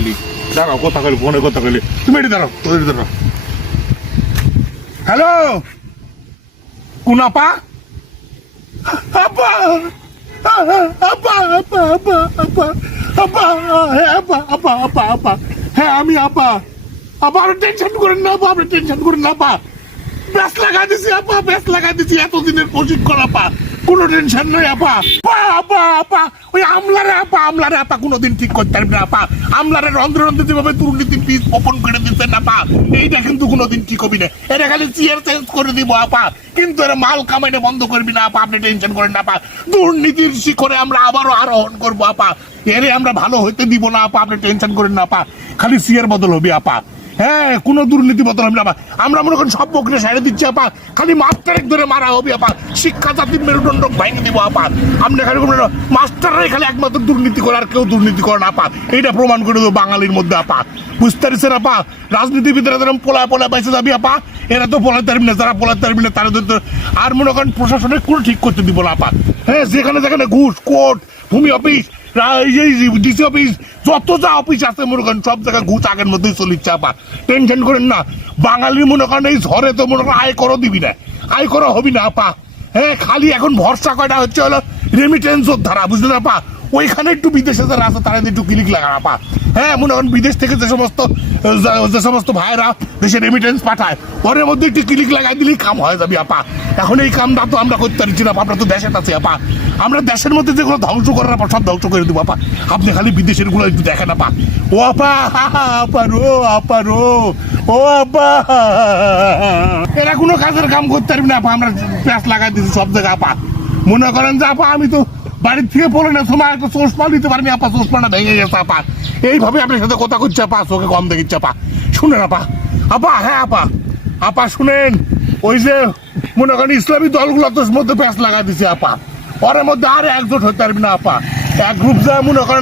খালি দাঁড়াও, কথা কইলি, ফোনে কথা কইলি। তুমি এটি দাঁড়াও এটি দাঁড়াও। হ্যালো? কোন আপা আপা আপা আপা আপা আপা আপা হ্যাঁ আপা আপা আপা আপা হ্যাঁ আমি আপা আপা আপনি টেনশন করেন না আপা আপনি টেনশন করেন না আপা ব্যাস লাগা দিছি আপা ব্যাস লাগা দিছি, এতদিনের প্রশিক্ষণ আপা কোনো টেনশন নয়, আপা। আপা আপা। ওই আমলারে আপা আমলারে আপা, কোনোদিন ঠিক করতে পারবে না, আপা। আমলারে রন্ধ্র রন্ধ্র যেভাবে দুর্নীতির বীজ বপন করে দিচ্ছেন, আপা, এইটা কিন্তু কোনোদিন ঠিক হবি না। এটা খালি চেয়ার চেঞ্জ করে দিব, আপা। কিন্তু এরা মাল কামাইনে বন্ধ করবি না, আপা। আপনি টেনশন করেন না, আপা। দুর্নীতির শিখরে আমরা আবারও আরোহণ করব, আপা। এরে আমরা ভালো হইতে দিব না, আপা। আপনি টেনশন করেন না, আপা। খালি চেয়ার বদল হবে, আপা। হ্যাঁ কোনো দুর্নীতি বদল হবে না আমরা মনে করেন সব প্রক্রিয়া সাইডে দিচ্ছি, আপা। খালি মাস্টারের ধরে মারা হবে, আপা। শিক্ষা জাতির মেরুদণ্ড ভেঙে দিব, আপা। আমরা খালি মাস্টাররাই খালি একমাত্র দুর্নীতি করে আর কেউ দুর্নীতি করে না, আপা। এটা প্রমাণ করে দেবো বাঙালির মধ্যে, আপা। বুঝতে পারছেন আপা রাজনীতিবিদরা যেরকম পোলায় পোলায় পাইছে যাবি আপা, এরা তো পোলাতে পারবি না যারা পোলাতে পারবি না তারা তো আর মনে করেন প্রশাসনের কোনো ঠিক করতে দিব না আপা। হ্যাঁ যেখানে যেখানে ঘুষ, কোর্ট, ভূমি অফিস ডিসি অফিস যত যা অফিস আছে মনে করেন, সব জায়গায় ঘুষ আগের মধ্যেই চলিচ্ছে আপা। টেনশন করেন না। বাঙালির মনে করেন, এই ঝড়ে তো মনে করেন আয় করো দিবি না। আয় করো হবি না আপা। হ্যাঁ খালি এখন ভরসা কয়টা হচ্ছে হলো রেমিটেন্স ধারা বুঝলে আপা? ওইখানে একটু বিদেশে যারা আছে তারা একটু ক্লিক লাগান আপা। হ্যাঁ মনে করেন বিদেশ থেকে যে সমস্ত যে সমস্ত ভাইরা দেশে রেমিটেন্স পাঠায় ওর মধ্যে একটু ক্লিক লাগাই দিলেই কাম হয়ে যাবে আপা। এখন এই কামটা তো আমরা করতে পারছি না আপা, আমরা তো দেশে আছি আপা। আমরা দেশের মধ্যে যেগুলো ধ্বংস করার আপা সব ধ্বংস করে দেবো আপা। আপনি খালি বিদেশেরগুলো একটু দেখেন আপা। ও আপা আপা রো আপা রো। ও আপা। এরা কোনো কাজের কাম করতে পারবি না আপা। আমরা প্যাঁচ লাগাই দিচ্ছি সব জায়গায় আপা। মনে করেন যে আপা আমি তো বাড়ির থেকে বলে না, তোমার একটা চশমা নিতে পারবি, আপা, চশমাটা ভেঙে গেছে, আপা। এইভাবে আপনার সাথে কথা করছে আপা, চোখে কম দেখিচ্ছে, আপা। শুনেন, আপা। আপা হ্যাঁ আপা। আপা, শুনেন, ওই যে মনে করেন ইসলামী দলগুলো তো মধ্যে প্যাঁচ লাগা দিছে, আপা। ওর মধ্যে আর একজোট হতে পারবি না, আপা। এক গ্রুপ যা মনে করেন